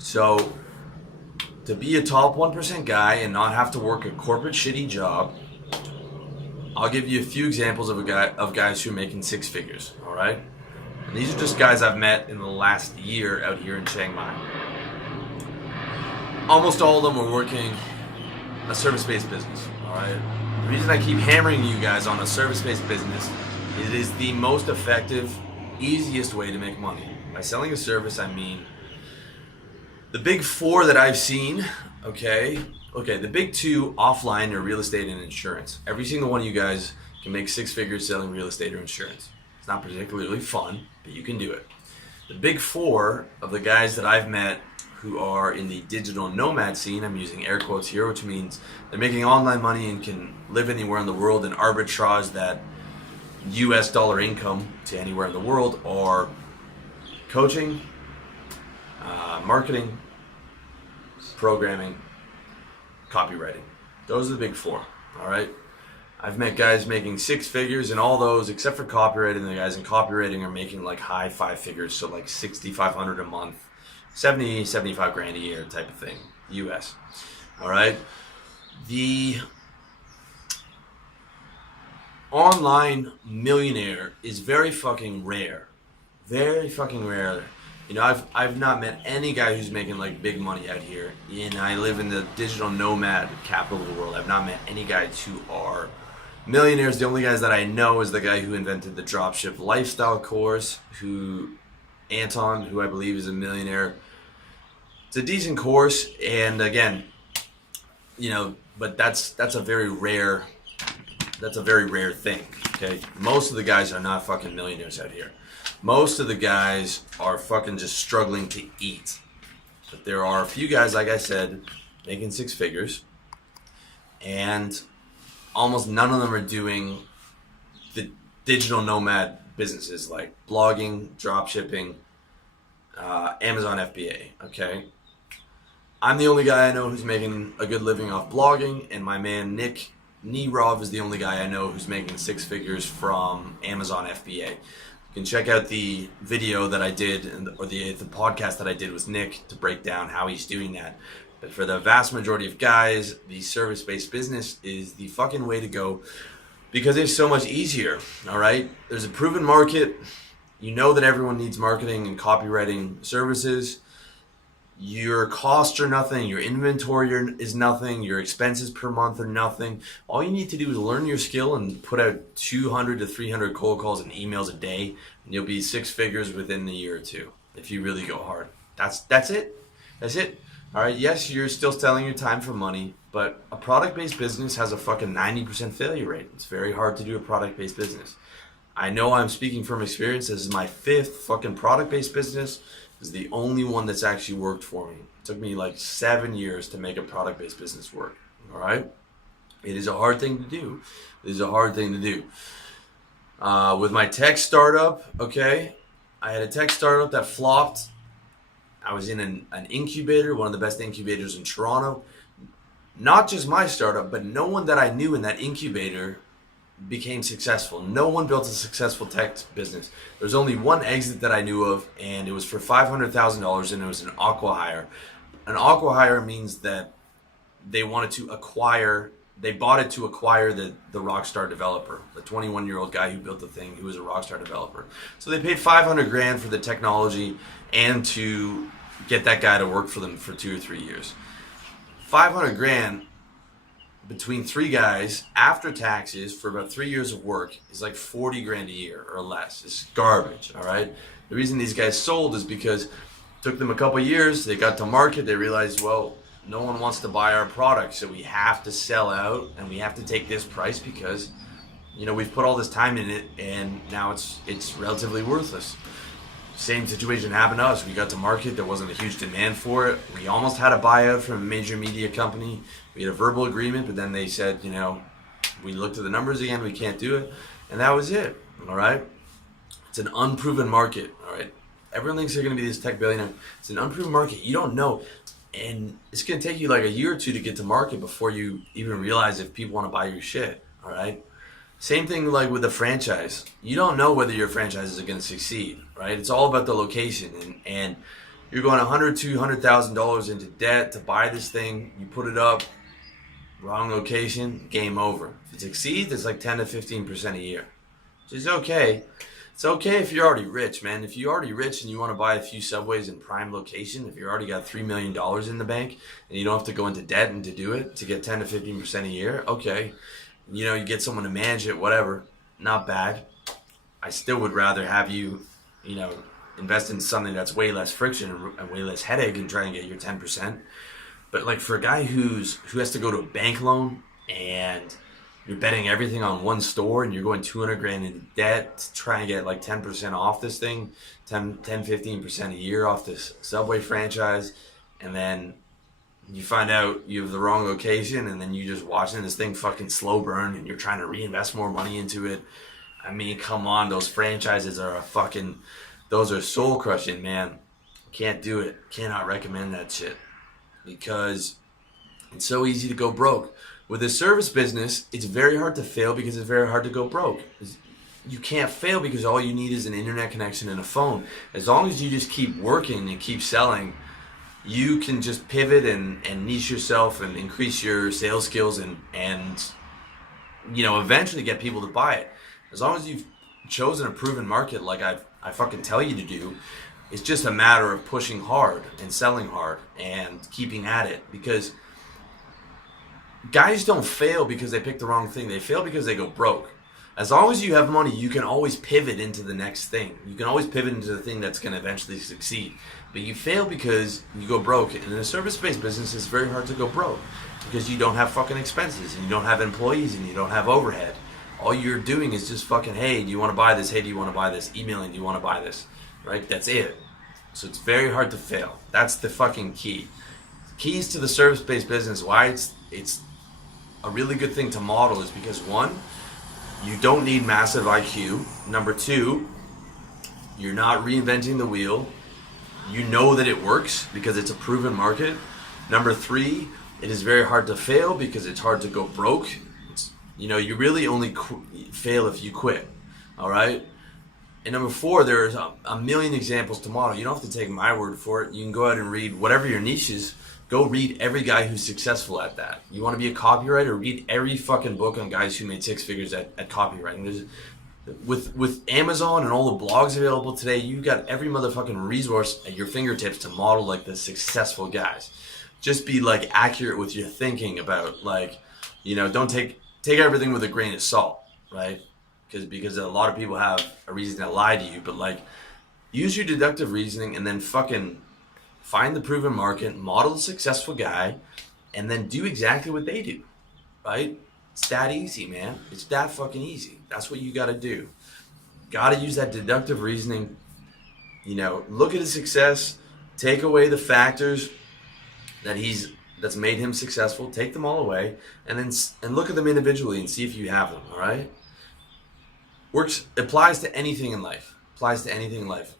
So to be a top 1% guy and not have to work a corporate shitty job, I'll give you a few examples of guys who are making six figures, all right? And these are just guys I've met in the last year out here in Chiang Mai. Almost all of them are working a service-based business, all right? The reason I keep hammering you guys on a service-based business, it is the most effective, easiest way to make money. By selling a service, I mean the big four that I've seen, okay, the big two offline are real estate and insurance. Every single one of you guys can make six figures selling real estate or insurance. It's not particularly fun, but you can do it. The big four of the guys that I've met who are in the digital nomad scene, I'm using air quotes here, which means they're making online money and can live anywhere in the world and arbitrage that US dollar income to anywhere in the world, are coaching, marketing, programming, copywriting. Those are the big four, all right? I've met guys making six figures, and all those, except for copywriting, the guys in copywriting are making like high five figures, so like 6,500 a month, 70, 75 grand a year type of thing, US, all right? The online millionaire is very fucking rare. Very fucking rare. You know, I've not met any guy who's making like big money out here. And I live in the digital nomad capital of the world. I've not met any guys who are millionaires. The only guys that I know is the guy who invented the dropship lifestyle course, Anton, who I believe is a millionaire. It's a decent course, and again, you know, but that's a very rare thing. Okay, most of the guys are not fucking millionaires out here. Most of the guys are fucking just struggling to eat. But there are a few guys, like I said, making six figures, and almost none of them are doing the digital nomad businesses like blogging, dropshipping, Amazon FBA, okay? I'm the only guy I know who's making a good living off blogging, and my man Nick Nirov is the only guy I know who's making six figures from Amazon FBA. You can check out the video that I did, or the podcast that I did with Nick to break down how he's doing that. But for the vast majority of guys, the service-based business is the fucking way to go because it's so much easier, all right? There's a proven market. You know that everyone needs marketing and copywriting services. Your costs are nothing. Your inventory is nothing. Your expenses per month are nothing. All you need to do is learn your skill and put out 200 to 300 cold calls and emails a day, and you'll be six figures within a year or two if you really go hard. That's it. That's it. All right. Yes, you're still selling your time for money, but a product-based business has a fucking 90% failure rate. It's very hard to do a product-based business. I know I'm speaking from experience. This is my fifth fucking product-based business. This is the only one that's actually worked for me. It took me like 7 years to make a product-based business work. All right? It is a hard thing to do. It is a hard thing to do. With my tech startup, okay, I had a tech startup that flopped. I was in an incubator, one of the best incubators in Toronto. Not just my startup, but no one that I knew in that incubator became successful. No one built a successful tech business. There's only one exit that I knew of, and it was for $500,000, and it was an acqui-hire. An acqui-hire means that they bought it to acquire the Rockstar developer, the 21-year-old guy who built the thing, who was a Rockstar developer. So they paid 500 grand for the technology and to get that guy to work for them for 2 or 3 years. 500 grand between three guys after taxes for about 3 years of work is like 40 grand a year or less. It's garbage, all right? The reason these guys sold is because it took them a couple years. They got to market. They realized, well, no one wants to buy our product, so we have to sell out and we have to take this price because, you know, we've put all this time in it and now it's relatively worthless. Same situation happened to us. We got to market. There wasn't a huge demand for it. We almost had a buyout from a major media company. We had a verbal agreement, but then they said, you know, we looked at the numbers again. We can't do it. And that was it. All right. It's an unproven market. All right. Everyone thinks they're going to be this tech billionaire. It's an unproven market. You don't know. And it's going to take you like a year or two to get to market before you even realize if people want to buy your shit. All right. Same thing like with a franchise. You don't know whether your franchises are going to succeed, right? It's all about the location. And You're going $100,000 into debt to buy this thing. You put it up, wrong location, game over. If it succeeds, it's like 10 to 15% a year, which is okay. It's okay if you're already rich, man. If you're already rich and you want to buy a few Subways in prime location, if you already got $3 million in the bank and you don't have to go into debt and to do it to get 10 to 15% a year, okay. You know, you get someone to manage it, whatever. Not bad. I still would rather have you, you know, invest in something that's way less friction and way less headache and try and get your 10%. But like for a guy who has to go to a bank loan and you're betting everything on one store and you're going 200 grand in debt to try and get like 10% off this thing, 15% a year off this Subway franchise, and then you find out you have the wrong location and then you just watching this thing fucking slow burn and you're trying to reinvest more money into it. I mean, come on, those franchises are those are soul crushing, man. Can't do it. Cannot recommend that shit because it's so easy to go broke. With a service business, it's very hard to fail because it's very hard to go broke. You can't fail because all you need is an internet connection and a phone. As long as you just keep working and keep selling, you can just pivot and niche yourself and increase your sales skills and you know, eventually get people to buy it. As long as you've chosen a proven market like I fucking tell you to do, it's just a matter of pushing hard and selling hard and keeping at it, because guys don't fail because they pick the wrong thing. They fail because they go broke. As long as you have money, you can always pivot into the next thing. You can always pivot into the thing that's going to eventually succeed. But you fail because you go broke. And in a service-based business, it's very hard to go broke because you don't have fucking expenses and you don't have employees and you don't have overhead. All you're doing is just fucking, hey, do you want to buy this? Hey, do you want to buy this? Emailing, do you want to buy this? Right? That's it. So it's very hard to fail. That's the fucking key. Keys to the service-based business, why it's a really good thing to model is because, one, you don't need massive IQ. Number two, you're not reinventing the wheel. You know that it works because it's a proven market. Number three, it is very hard to fail because it's hard to go broke. You know, you really only fail if you quit. All right? And number four, there's a million examples to model. You don't have to take my word for it. You can go out and read whatever your niche is. Go read every guy who's successful at that. You want to be a copywriter? Read every fucking book on guys who made six figures at copywriting. With Amazon and all the blogs available today, you got every motherfucking resource at your fingertips to model like the successful guys. Just be like accurate with your thinking about, like, you know, don't take everything with a grain of salt, right? Because a lot of people have a reason to lie to you, but like use your deductive reasoning and then fucking find the proven market, model the successful guy, and then do exactly what they do, right? It's that easy, man. It's that fucking easy. That's what you got to do. Got to use that deductive reasoning. You know, look at his success, take away the factors that's made him successful, take them all away, and look at them individually and see if you have them. All right. Applies to anything in life.